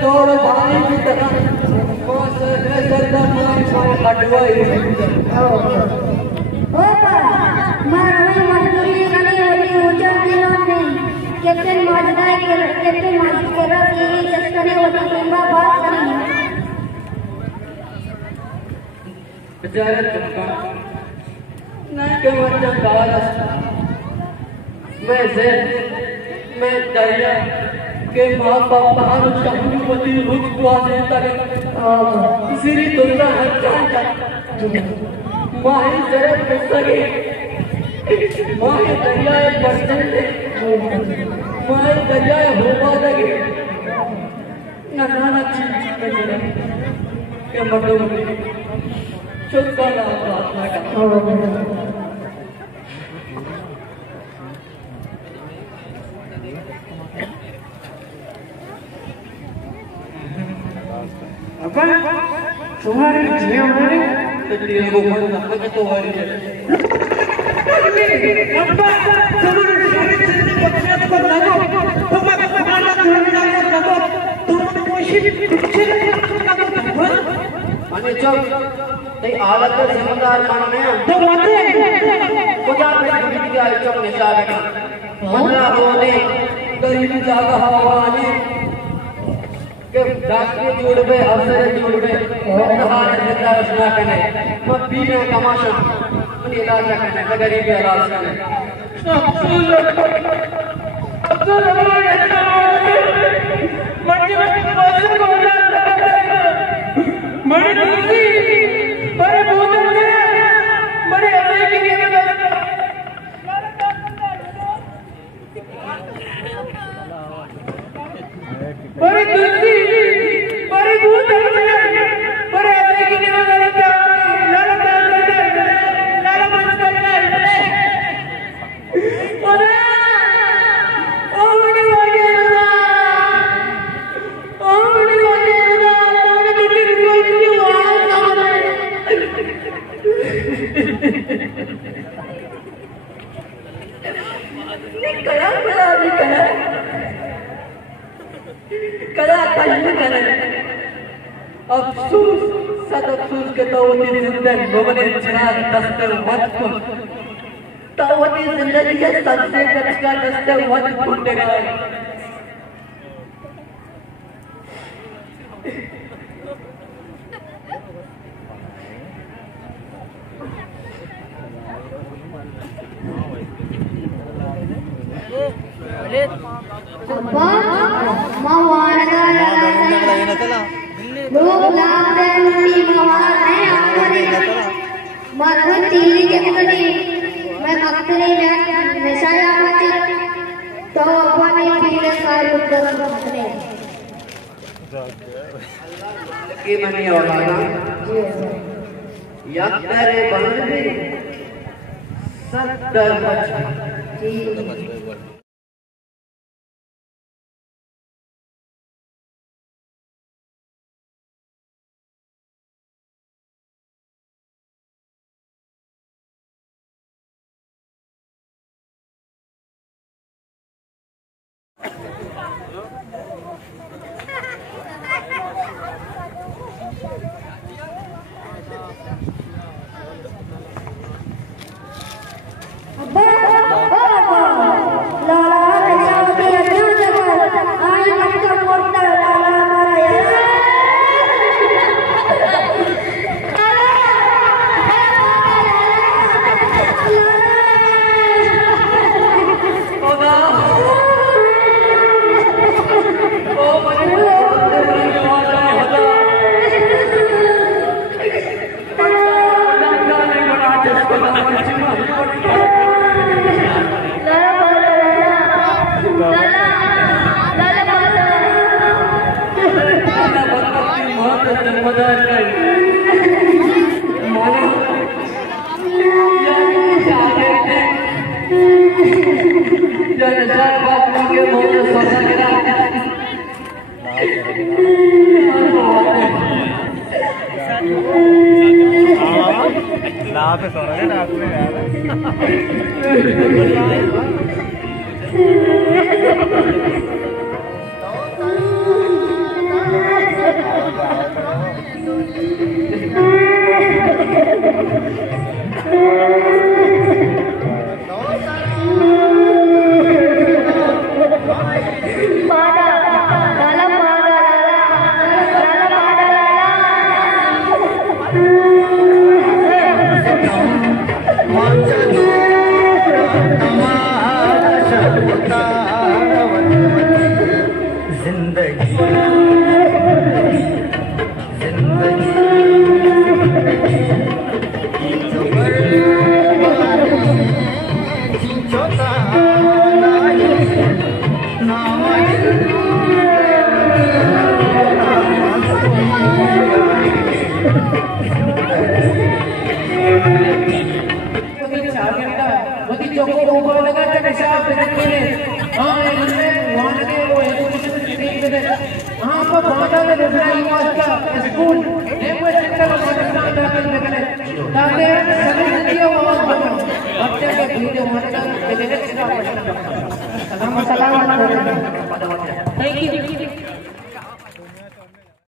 दौड़ भाई की तरह बस जल्दा मार मार अडवाई होता मारवी मजदूरी करने वाली ऊंचा दिनों में कैप्टन माजदाई कैप्टन माजिद के रस यही जस्कने वाली टीमा बात करी बेचारा चुपका नहीं के मर गाल मैं दरिया के माँ बाप बाहर शकुनपति रुक दुआसे तले सिरी तुलना है चांचा माही जरे पुस्तके माही दरिया बर्तन से माही दरिया होगा लगे ना चीज में जरे के मर्दों में चुपका ना प्रार्थना का अपन तुम्हारे जिया मारे तो तेरे को मन ना तो वाली है अब्बा तुम्हारे शरीर से पक्षात को लगो तुम अपना धर्म लगो तुम कोशिश माने जब ते आलत के जिम्मेदार मानने तो बातें खुदा पे जिंदगी का चम निशान है मना होने गरीबी जागा हवाने के डॉक्टर जोड़ पे अफसर जोड़ पे हाल जिंदा रखना करने मत भी में तमाशा मन इलाज करने गरीबी इलाज करने अब्दुल हमारे मर्जी में बादल को मरे दूसरी मरे भूतल के मरे अरे की मरे दूसरी मरे भूतल के मरे अरे की लाला मन करना अरे ओने वाले अफसोस सद अफसोस के तवती जिंदगी लोगने चिराग दस्तर मत को तवती जिंदगी के सबसे कच्चा दस्तर मत ढूंढेगा लोग लाखों मवार हैं आखरी मरहम तीली के कदी मैं अक्तरे में निशाया मची तो अपने पीले सारे उधर अपने की मनी औलादा या तेरे बंदे सत्तर बच जी जिंदगी Thank you.